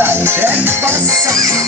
Kulay dan basah.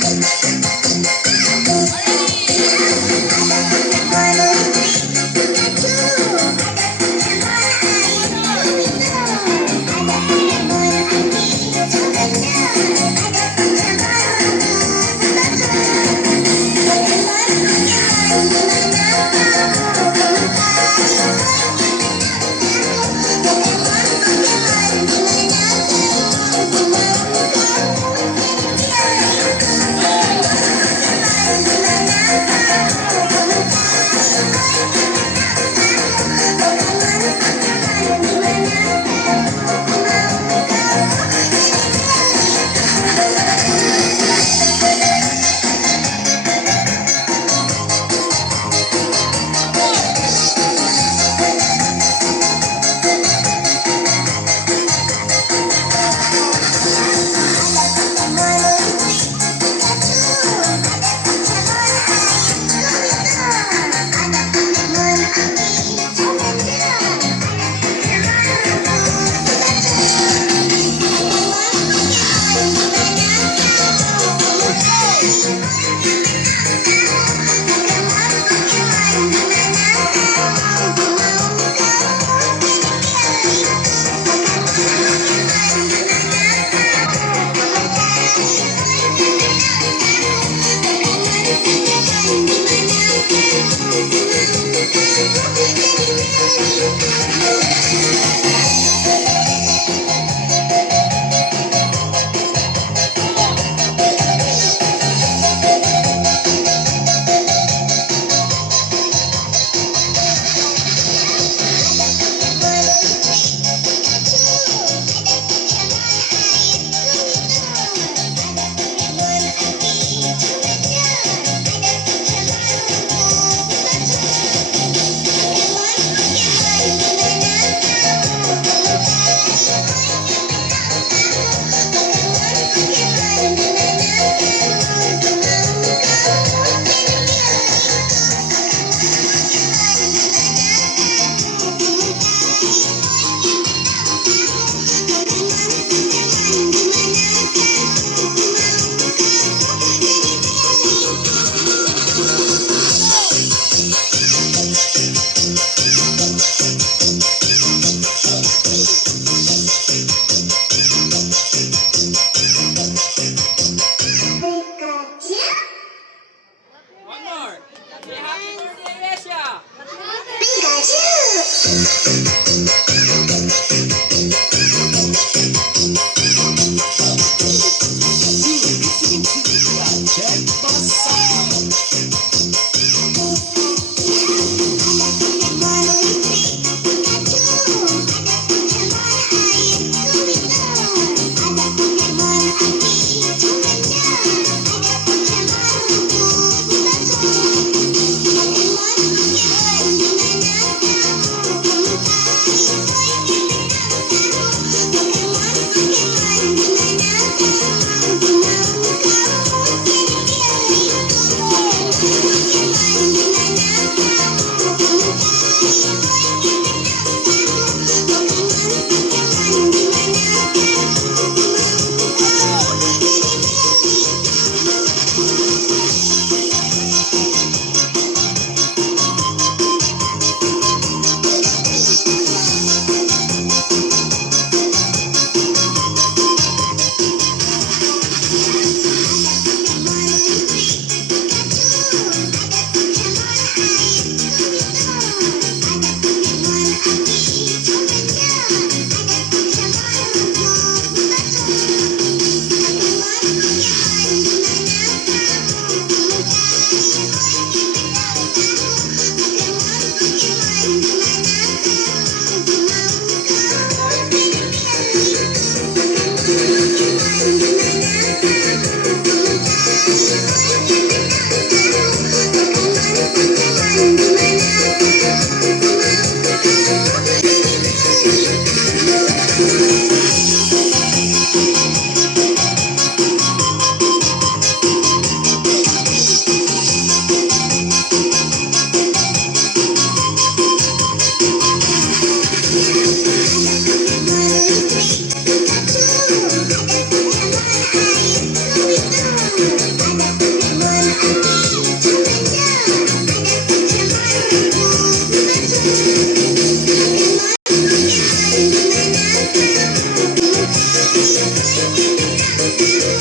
Okay.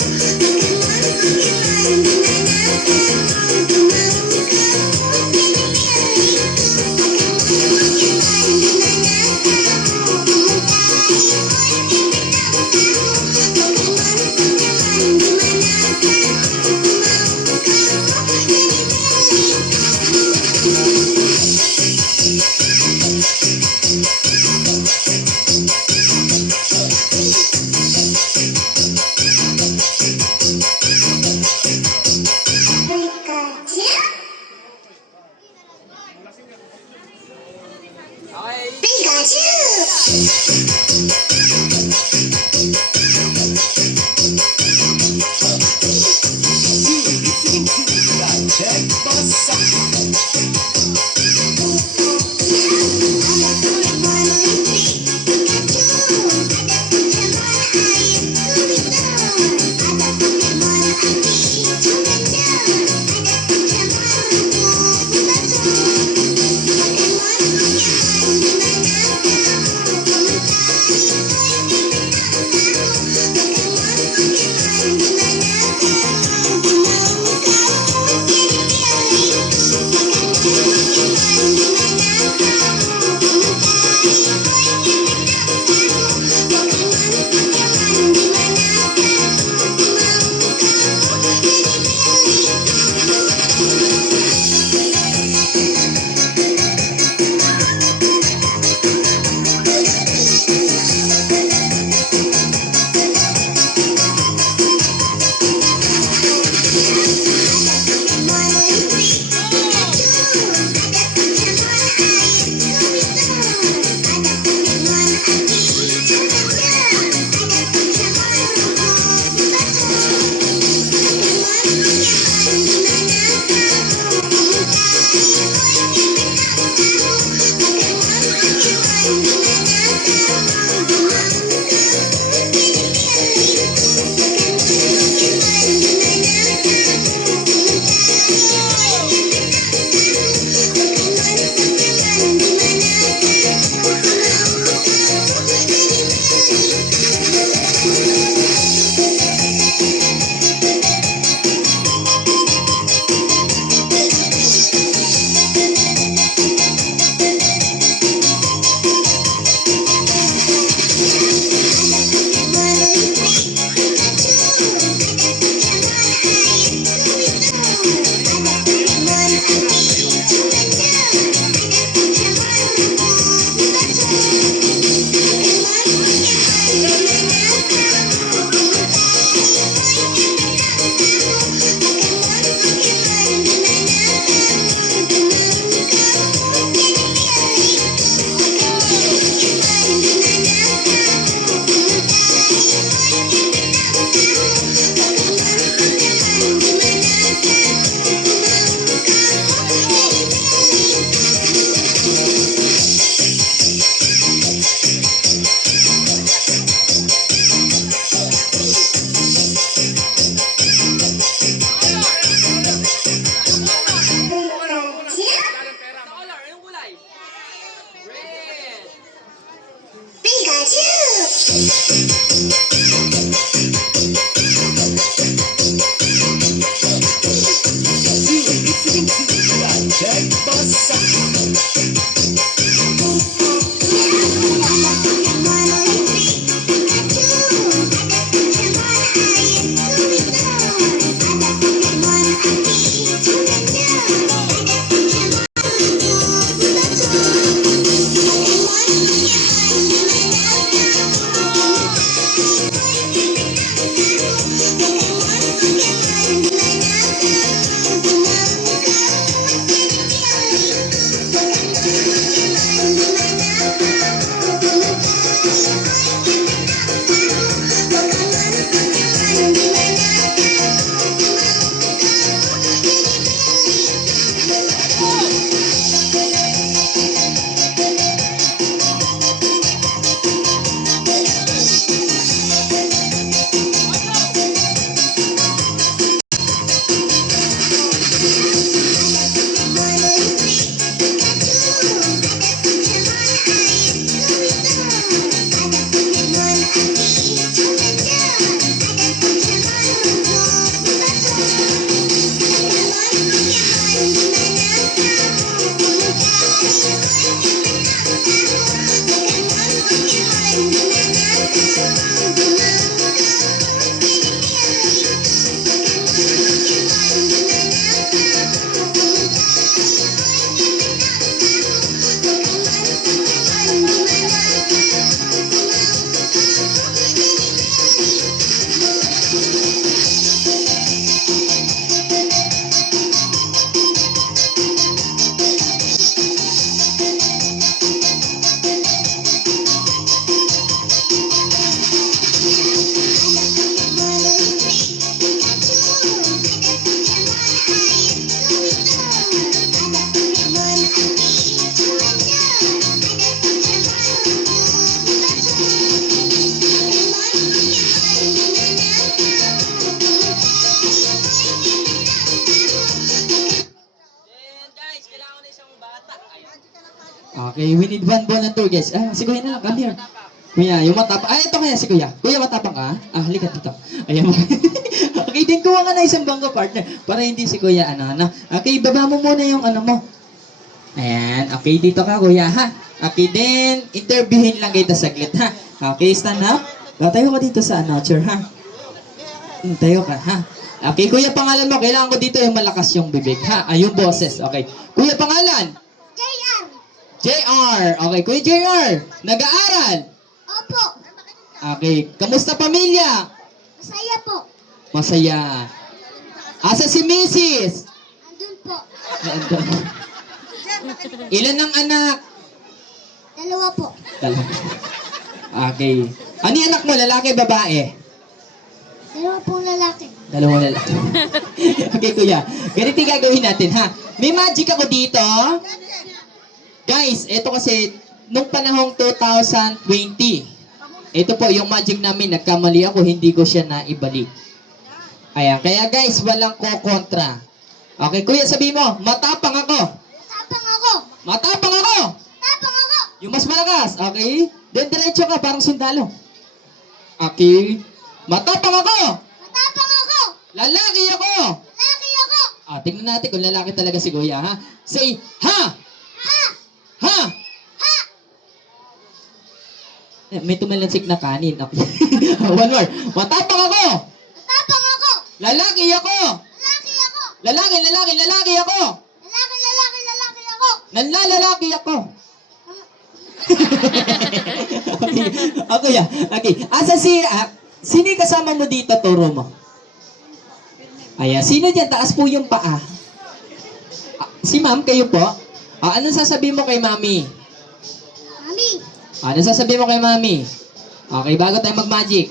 Check basa. Okay, we need one volunteer, guys. Si Kuya na lang, come here. Kuya, yung matapang. Ito kaya si Kuya. Kuya, matapang ka? Halika dito. Ayan mo. Okay, din kuha ka na isang bangko, partner. Para hindi si Kuya, ano. Okay, baba mo muna yung ano mo. Ayan, okay, dito ka, Kuya, ha? Okay, then, interviewin lang kita saglit, ha? Okay, stand up. Tayo ka dito sa, chair, ha? Tayo ka, ha? Okay, Kuya, pangalan mo. Kailangan ko dito yung malakas yung bibig, ha? Yung boses, okay. Kuya, pangalan? JR. JR. Okay, Kuya JR. Nag-aaral? Opo. Okay, kamusta pamilya? Masaya po. Masaya. Asa si Mrs.? Andun po. Ilan ang anak? Dalawa po. Dalawa. Okay. Ano yung anak mo? Lalaki, babae? Dalawa pong lalaki. Dalawa lalaki. Okay, Kuya. Ganito yung gagawin natin, ha? May magic ako dito. Guys, ito kasi, nung panahong 2020, ito po yung magic namin. Nagkamali ako, hindi ko siya naibalik. Ayan. Kaya guys, walang kokontra. Okay, Kuya, sabi mo, matapang ako. Tapang ako. Matapang ako. Tapang ako. Yung mas malakas, okay? Then diretso ka, parang sundalo. Okay. Matapang ako. Matapang ako. Lalaki ako. Lalaki ako. Tingnan natin kung lalaki talaga si Kuya, ha? Say, ha! Ha! Ha! Ha! May tumalansik na kanin. Okay. One more. Matapang ako. Matapang ako. Lalaki ako. Lalaki ako. Lalaki ako. Lalaki ako. Nanlalalaki ako. Okay. Okay, ya. Okay. Asa sino yung kasama mo dito, turo mo? Ayan. Sino dyan? Taas po yung paa. Si ma'am, kayo po? Anong sasabihin mo kay mami? Mami. Anong sasabihin mo kay mami? Okay, bago tayo mag-magic.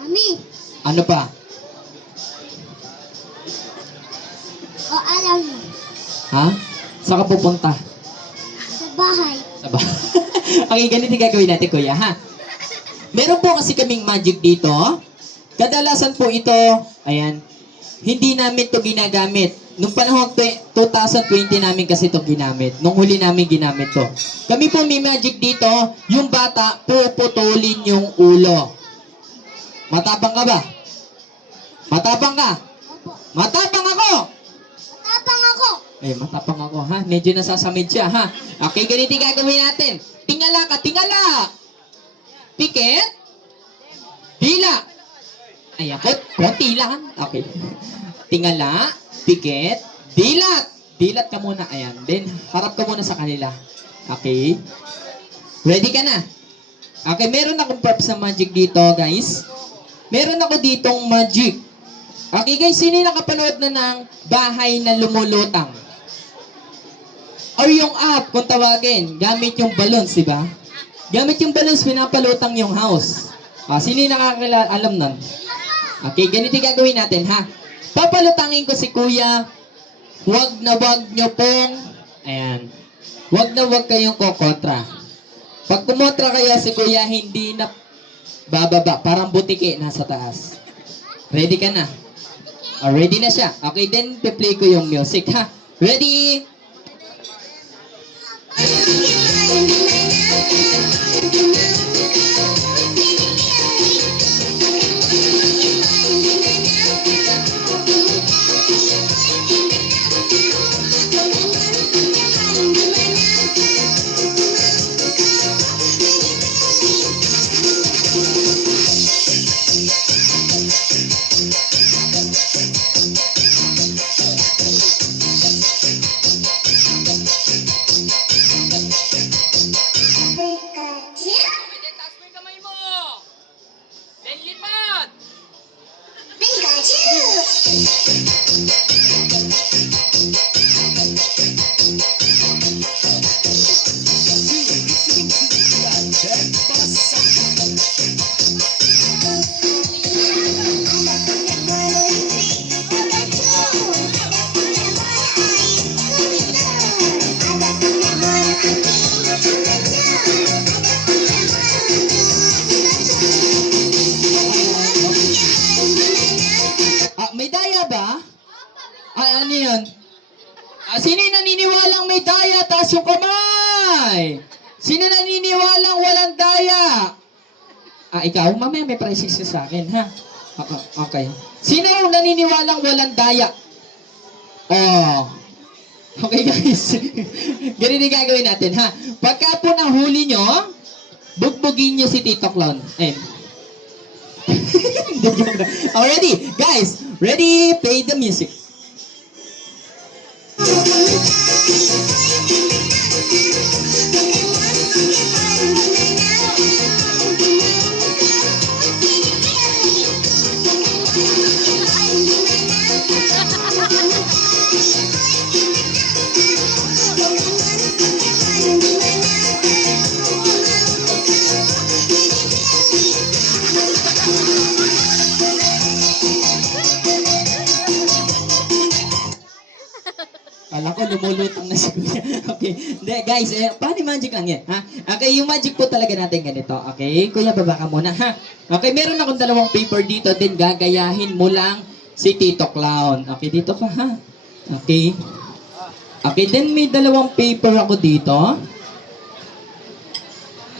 Mami. Ano pa? O alam mo. Ha? Saan ka pupunta? Sa bahay. Saba. Okay, ganito yung gagawin natin, Kuya, ha? Meron po kasi kaming magic dito. Kadalasan po ito, ayan, hindi namin to ginagamit. Nung panahon 2020 namin kasi to ginamit. Nung huli namin ginamit to. Kami po may magic dito, yung bata, puputulin yung ulo. Matapang ka ba? Matapang ka? Opo. Matapang ako! Matapang ako. Matapang ako, ha? Medyo nasasamid siya, ha? Okay, ganito yung gagawin natin. Tingala ka, tingala! Pikit? Dila! Ayan, konti lang. Okay. Tingala, pikit, dilat! Dilat ka muna, ayan. Then, harap ka muna sa kanila. Okay? Ready ka na? Okay, meron akong props sa magic dito, guys. Meron ako ditong magic. Okay, guys, sino yung nakapanood na ng bahay na lumulutang? Or yung app, kung tawagin, gamit yung balloons, di ba? Gamit yung balloons, pinapalutang yung house. Sino yung alam nun? Okay, ganito yung gagawin natin, ha? Papalutangin ko si Kuya. Wag na wag nyo pong, ayan, wag na wag kayong kokontra. Pag kumontra kayo si Kuya, hindi na bababa. Parang butiki, nasa taas. Ready ka na? Ready na siya. Okay, then, play ko yung music, ha? Ready? Taas mo yung kamay mo! Then, lipat! May daya ba? Ano yun? Sino yung naniniwalang may daya? Taas yung kamay! buhay? Sino naniniwalang walang daya? Ikaw, mamaya may prices ka sa akin, ha? Okay. Sino naniniwalang walang daya? Oh. Okay, guys. Ganito yung gagawin natin, ha? Pagka po nahuli nyo, bugbugin nyo si Tito Clown. Ayun. Already, guys. Ready? Play the music. Kala ko lumulutang na si Kuya. Okay. Hindi, guys, paano magic lang yan, ha? Okay, yung magic po talaga natin ganito. Okay, Kuya, baba ka muna, ha? Okay, meron akong dalawang paper dito, then gagayahin mo lang si Tito Clown. Okay, dito ka, ha? Okay. Okay, then may dalawang paper ako dito.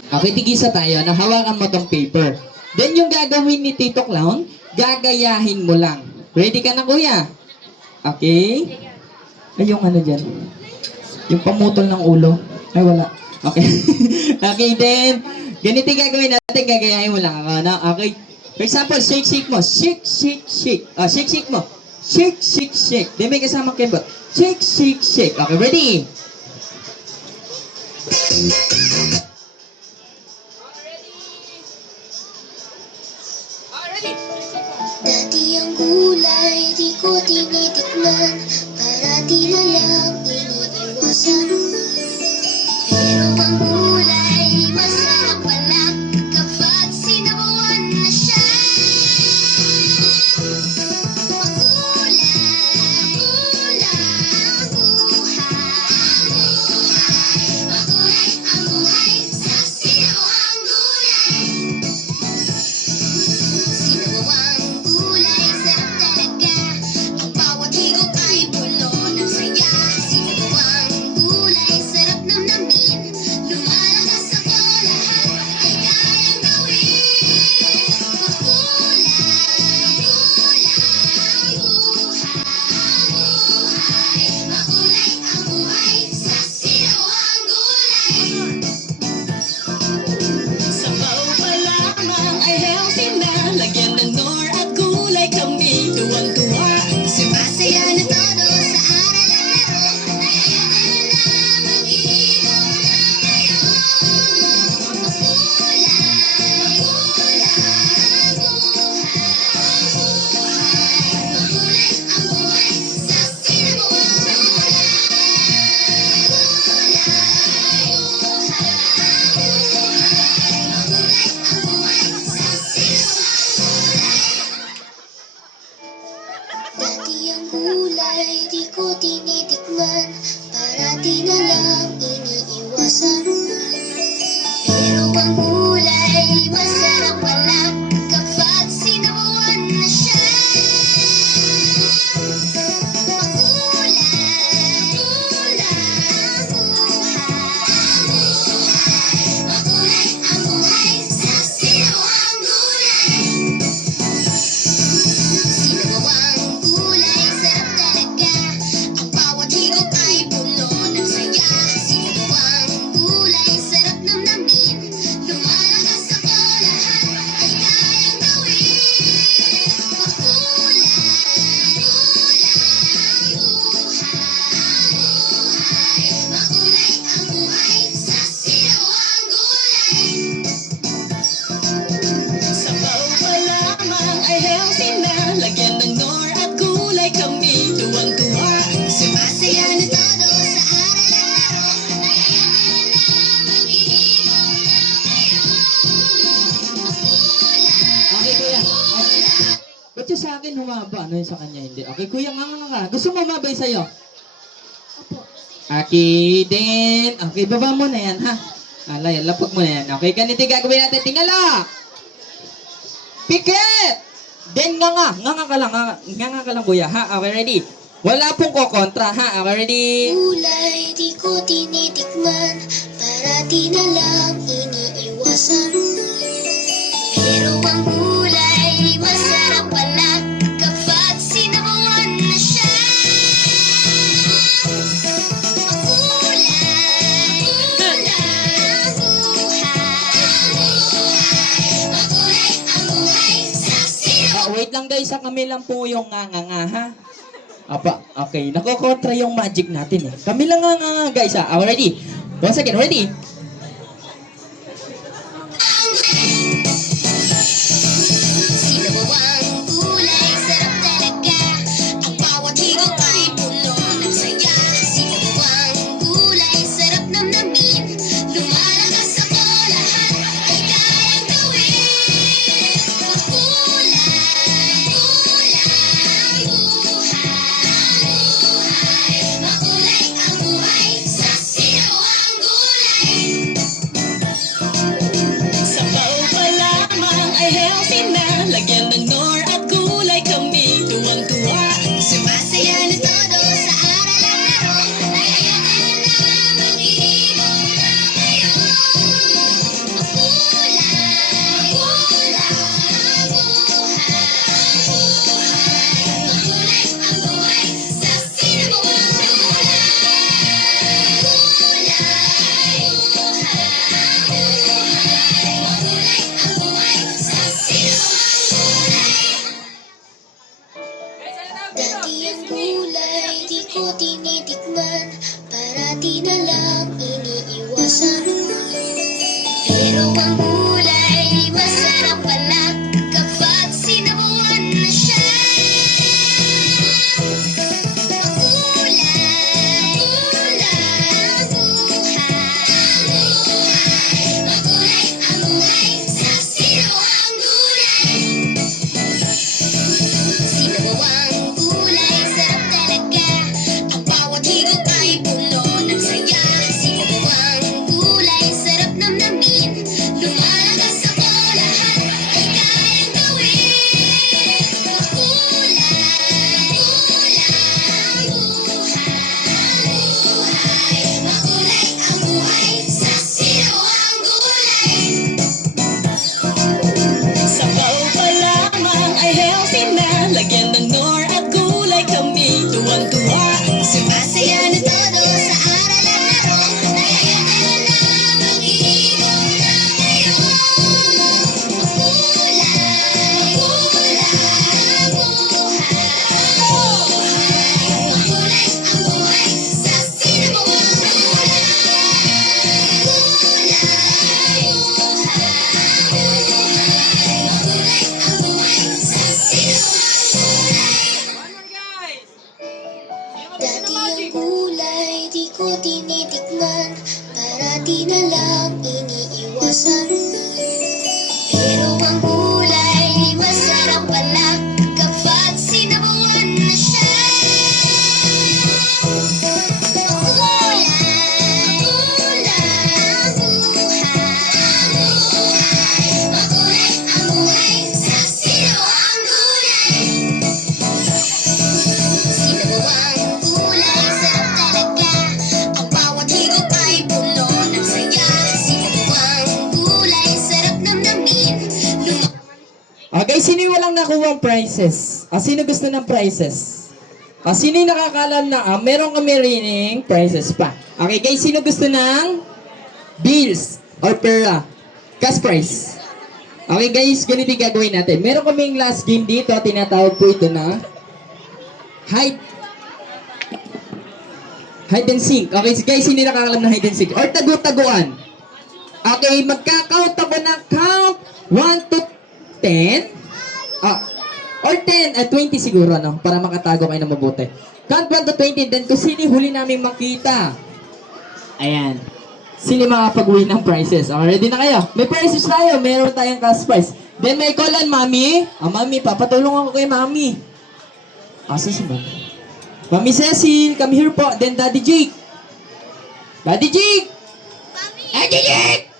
Okay, tigisa tayo. Hawakan mo tong paper. Then yung gagawin ni Tito Clown, gagayahin mo lang. Ready ka na, Kuya? Okay. Ay, yung ano dyan. Yung pamutol ng ulo. Ay, wala. Okay. Okay, then, ganito yung gagawin natin. Gagayahin mo lang ako, no? Okay. For example, shake, shake mo. Shake, shake, shake. Shake, shake mo. Shake, shake, shake. Then may kasamang keyboard. Shake, shake, shake. Okay, ready? Dati ang gulay, di ko tinitikman. Parati na lang iniiwasan. Pero ang gulay, masarap pala kapag sinabawan na siya. Magulang, buhay. Makulay ang buhay sa sinabawang gulay. Sinabawang gulay, sarap talaga. Ang bawat higop ay puno ng saya. Sinabawang gulay, sarap namnamin. Lumalakas ako, lahat ay kayang gawin. Makulay, buhay. Makulay ang buhay sa sinabawang gulay. Sabaw pa lamang ay healthy na. Lagyan ng nor at gulay kami tuwang-tuwa. Sumasaya na todo sa aral at laro. Ayayaman na mag-iigaw na ngayon. Makulay, buhay. Makulay ang buhay sa sinabawang gulay. Makulay ang buhay sa sinabawang gulay. Dati ang gulay, di ko tinitikman. Parati na lang iniiwasan. Pero ang gulay, masarap pala kapag sinabawan na siya. Makulay, buhay. Makulay ang buhay sa sinabawang gulay. Sinabawang gulay, sarap talaga. Ang bawat higop ay puno ng saya. Sinabawang gulay, sarap namnamin. Lumalakas ako, lahat ay kayang gawin. Makulay, buhay. Makulay ang buhay sa sinabawang gulay. Sabaw pa lamang ay healthy na. Lagyan ng nor at gulay kami tuwang-tuwa. Sumasaya na todo sa aral at laro. Ayayaman na mag-iigaw na ngayon. Okay, Kuya. Ba't yung sa akin humaba? Ano yung sa kanya hindi? Okay, Kuya, nga ka. Gusto mo mabay sa'yo? Okay, then. Okay, baba mo na yan, ha? Alay, lapag mo na yan. Okay, ganito yung gagawin natin. Tingala! Pikit! Then, nga ka lang, nga ka lang, Kuya, ha? Okay, ready? Wala pong kokontra, ha? Okay, ready? Gulay, di ko tinitikman. parati na lang iniiwasan. Pero ang gulay, masarap pala kapag sinabawan na siya. Makulay, gulay ang buhay. Makulay ang buhay sa sino. Wait lang guys, kami lang po yung nga ha. Apa, okay. Nakokontra yung magic natin eh. Kami lang nga guys ha. Ready? Once again, ready? Sinabawang gulay, sarap talaga. Ang bawat higop ay puno ng saya. Sinabawang gulay, sarap namnamin. Lumalakas ako, lahat ay kayang gawin. Makulay, gulay ang buhay. Makulay ang buhay sa sinabawang gulay. Sabaw pa lamang ay healthy na. Lagyan ng nor at gulay kami tuwang-tuwa. Sumasaya na todo sa aral at laro. Hayaan na mag-iibong na ngayon. Makulay, gulay ang buhay. Makulay ang buhay sa sinabawang gulay. Gulay, buhay. Makulay ang buhay sa sinabawang gulay. Dati ang gulay, di ko tinitikman. Parati na lang iniiwasan. Pero ang gulay, masarap pala kapag sinabawan na siya. Makulay, gulay ang buhay. Makulay ang buhay sa sinabawang gulay. Sinabawang gulay, sarap talaga. Ang bawat higop ay puno ng saya. Sinabawang gulay, sarap namnamin. Lumalakas ako, lahat ay kayang gawin. Makulay, gulay ang buhay. Makulay ang buhay sa sinabawang gulay. Sabaw pa lamang ay healthy na. Lagyan ng nor at gulay kami tuwang-tuwa. Sumasaya na todo sa aral at laro. Hayaan na mag-iibong na ngayon. Makulay, gulay ang buhay. Makulay ang buhay sa sinabawang gulay. Gulay, buhay. Makulay ang buhay sa sinabawang gulay. Dati ang gulay, di ko tinitikman. Parati na lang iniiwasan. Pero ang gulay, masarap pala kapag sinabawan na siya. Makulay, gulay ang buhay. Makulay ang buhay sa sinabawang gulay. Sinabawang gulay, sarap talaga. Ang bawat higop ay puno ng saya. Sinabawang gulay, sarap namnamin. Okay, sino yung walang nakuha prizes? Sino gusto ng prizes? Sino yung nakakalam na meron kami ring prizes pa? Okay guys, sino gusto ng bills or pera? Cash prize. Okay guys, ganito yung gagawin natin. Meron kaming last game dito, tinatawag po ito na hide and seek. Okay guys, sino yung nakakalam ng hide and seek? Or tagu-taguan. Okay, magka-count ako ng count 1 to 10. Or 10, 20 siguro, no? Para makatago kayo na mabuti. Count 1 to 20, then kung sino yung huli namin makita. Ayan. Sino yung makapag-win ng prizes? Okay, ready na kayo? May prizes tayo. Meron tayong cash prize. Then may call on Mami. Mami, papatulungan ko kay Mami. Asa si Mami? Mami Cecil, come here po. Then Daddy Jake. Daddy Jake! Daddy Jake!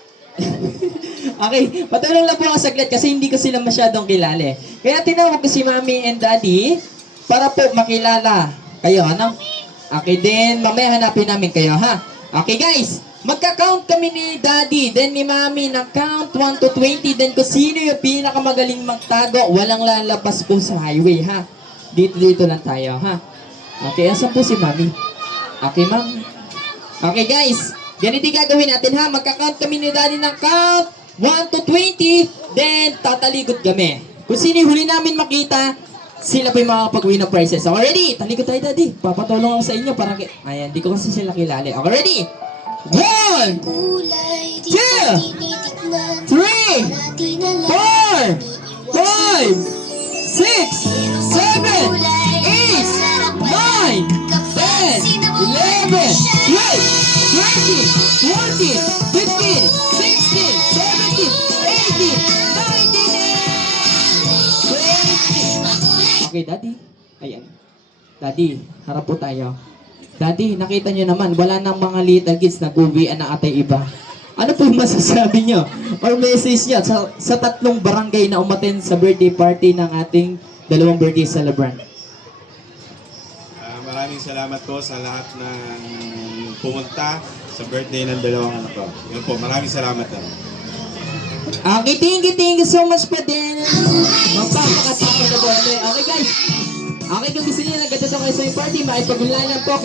Okay, patulong lang po ako saglit kasi hindi ko sila masyadong kilala eh. Kaya tinawag ko si Mami and Daddy para po makilala kayo, ano? Okay din, mamaya hanapin namin kayo, ha? Okay guys, Magka-count kami ni Daddy, then ni Mami ng count 1 to 20, then kung sino yung pinakamagaling magtago, walang lalabas po sa highway, ha? Dito lang tayo, ha? Okay, asan po si Mami? Okay, Mami. Okay, guys. Ganito yung gagawin natin, ha? Magka-count kami ni Daddy ng count 1 to 20, then tatalikod kami. Kung sino yung huli namin makita, sila po yung makakapag-win ng prizes. Okay, ready? Talikod tayo, Daddy. Papatulong ako sa inyo para ayan, di ko kasi sila kilala. Okay, ready? 1, Kulay di Yeah. pa tinitikman 3, Parati na lang 4, 5, 6, 7, 8, 9, 10, 11, 12, 13, 14, 15, 16, 17, 18, 19, 20. Okay, Daddy. Ayan. Daddy, harap po tayo. Daddy, nakita nyo naman, wala nang mga little kids na guwian ng atay iba. Ano po yung masasabi nyo? Or message nyo sa tatlong barangay na umaten sa birthday party ng ating dalawang birthday celebrant? Maraming salamat po sa lahat ng pumunta sa birthday ng dalawang anak ko. Yun po, maraming salamat. Okay, thank you so much po din. Magpapakasama na po. Okay guys, kung gusto niyo nagkatito kayo sa party, makipag-ulanan po.